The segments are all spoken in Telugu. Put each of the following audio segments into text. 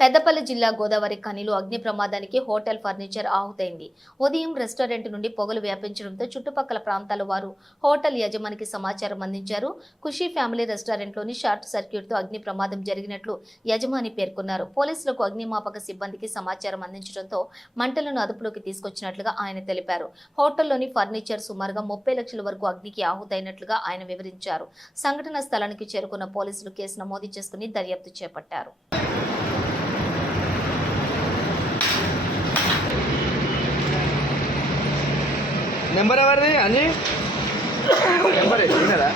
పెద్దపల్లి జిల్లా గోదావరి ఖనిలో అగ్ని ప్రమాదానికి హోటల్ ఫర్నిచర్ ఆహుతైంది. ఉదయం రెస్టారెంట్ నుండి పొగలు వ్యాపించడంతో చుట్టుపక్కల ప్రాంతాల వారు హోటల్ యజమానికి సమాచారం అందించారు. ఖుషీ ఫ్యామిలీ రెస్టారెంట్లోని షార్ట్ సర్క్యూట్తో అగ్ని ప్రమాదం జరిగినట్లు యజమాని పేర్కొన్నారు. పోలీసులకు అగ్నిమాపక సిబ్బందికి సమాచారం అందించడంతో మంటలను అదుపులోకి తీసుకొచ్చినట్లుగా ఆయన తెలిపారు. హోటల్లోని ఫర్నిచర్ సుమారుగా 30 లక్షల వరకు అగ్నికి ఆహుతైనట్లుగా ఆయన వివరించారు. సంఘటన స్థలానికి చేరుకున్న పోలీసులు కేసు నమోదు చేసుకుని దర్యాప్తు చేపట్టారు. నెంబర్ ఎవరిది అని నెంబర్ వినరా?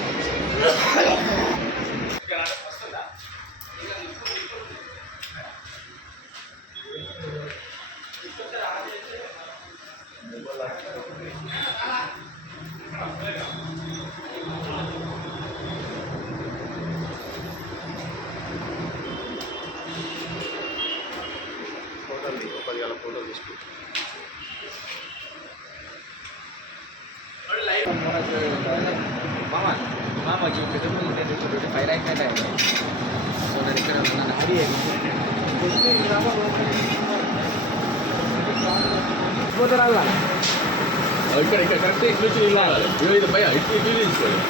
ఫోటో తీసుకుంటా. మామ చూపించే ఫైర్ యాక్సిడెంట్ అయింది. సో నేను ఇక్కడ ఉన్నాను. ఇక్కడ ఇక్కడ కరెక్ట్ ఇట్లా వచ్చి వెళ్ళాలి. ఇది భయ ఇట్లా ఇట్లా తీసుకోవాలి.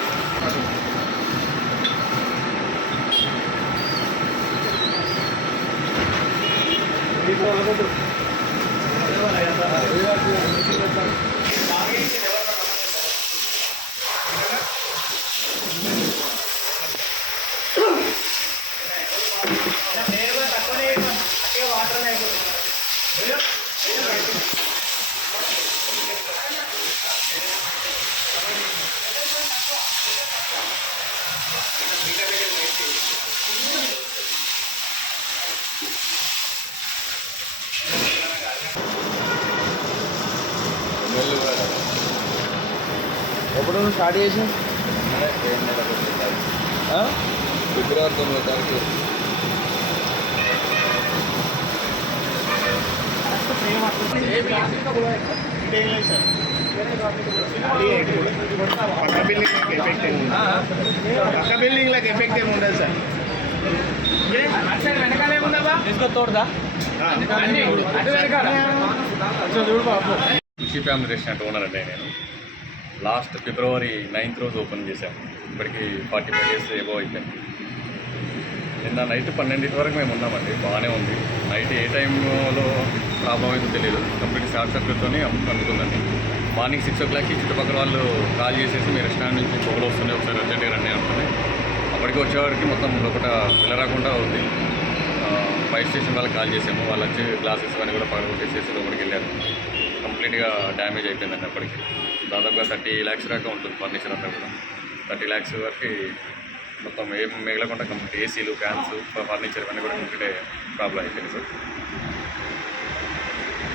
ఎప్పుడు స్టార్ట్ చేసి ఫిబ్రవరి 9వ తారీఖు. పక్క బిల్డింగ్లకు ఎఫెక్ట్ ఏమి ఉండదు సార్. తోడదా ఖుషీ ఫ్యామిలీ రెస్టారెంట్ ఓనర్ అంటే నేను లాస్ట్ ఫిబ్రవరి 9th రోజు ఓపెన్ చేశాము. ఇప్పటికి 45 days ఏవో అయిపోయింది. నిన్న నైట్ 12 వరకు మేము ఉన్నామండి. బాగానే ఉంది. నైట్ ఏ టైంలో ప్రాబ్లం అయిందో తెలియదు. కంప్లీట్ షార్ట్ సర్క్యూట్తోనే అందుకుందండి. మార్నింగ్ 6 o'clockకి చుట్టుపక్కల వాళ్ళు కాల్ చేసేసి మీ రెస్టారెంట్ నుంచి పొగలు వస్తున్నాయి, ఒకసారి అర్జెంట్గా రండి అనుకున్నాయి. అప్పటికి వచ్చేవారికి మొత్తం లోపల వెళ్ళరాకుండా ఉంది. ఫైర్ స్టేషన్ వాళ్ళకి కాల్ చేసాము. వాళ్ళు వచ్చి గ్లాసెస్ అన్నీ కూడా పగలగొట్టేసేసి లోపలికి వెళ్ళారు. కంప్లీట్గా డ్యామేజ్ అయిపోయిందండి. అప్పటికి దాదాపుగా 30 lakhs దాకా ఉంటుంది ఫర్నిచర్ అంతా కూడా. 30 lakhs వరకు మొత్తం ఏం మిగలకుండా కంప్లీట్ ఏసీలు, ఫ్యాన్స్, ఫర్నిచర్ ఇవన్నీ కూడా కంప్లీట్ ప్రాబ్లం అయిపోయింది సార్.